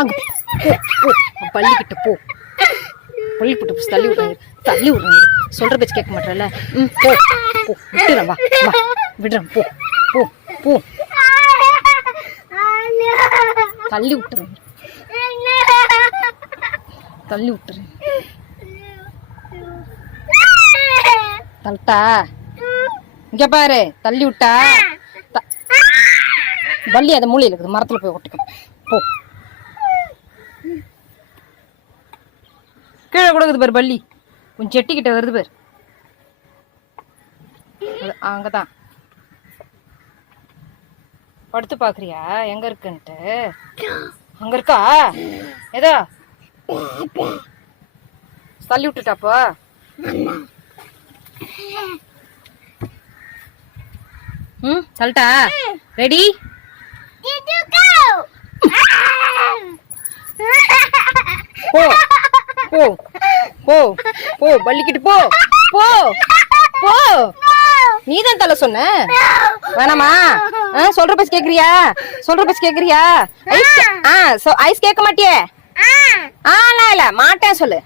அங்க போ, பள்ளிக்கிட்ட போ. பள்ளிக்கிட்ட தள்ளி விடுறாங்க, தள்ளி விடுறாங்க. சொல்ற பேச்சு கேட்க மாட்டேல. போ போ, விட்டுறேன். வா வா, விடுறேன். போ போ போ, தள்ளி விட்டுறேன், தள்ளி விட்டுறேன். தள்ளிட்டா இங்க பாரு, தள்ளி விட்டா பள்ளி அதை மூலையில் இருக்குது, மரத்துல போய் ஒட்டிக்கும். போ, கீழே கொடுக்குது பாரு பள்ளி, உன் செட்டி கிட்ட வருது பாரு. அங்கதான் படுத்து பாக்குறியா எங்க இருக்குன்ட்டு? அங்க இருக்கா? ஏதோ தள்ளி விட்டுட்டாப்போ. தள்ளிட்டா? ரெடி? போ போ போ போ, பள்ளிக்கிட்டு போ போ போ. நீதான் தள்ள சொன்ன, வேணாமா? சொல்ற பேச்சு கேக்குறியா? சொல்ற பேச்சு கேக்குறியா? ஐஸ் ஐஸ் கேட்க மாட்டியே? இல்ல மாட்டேன் சொல்லு.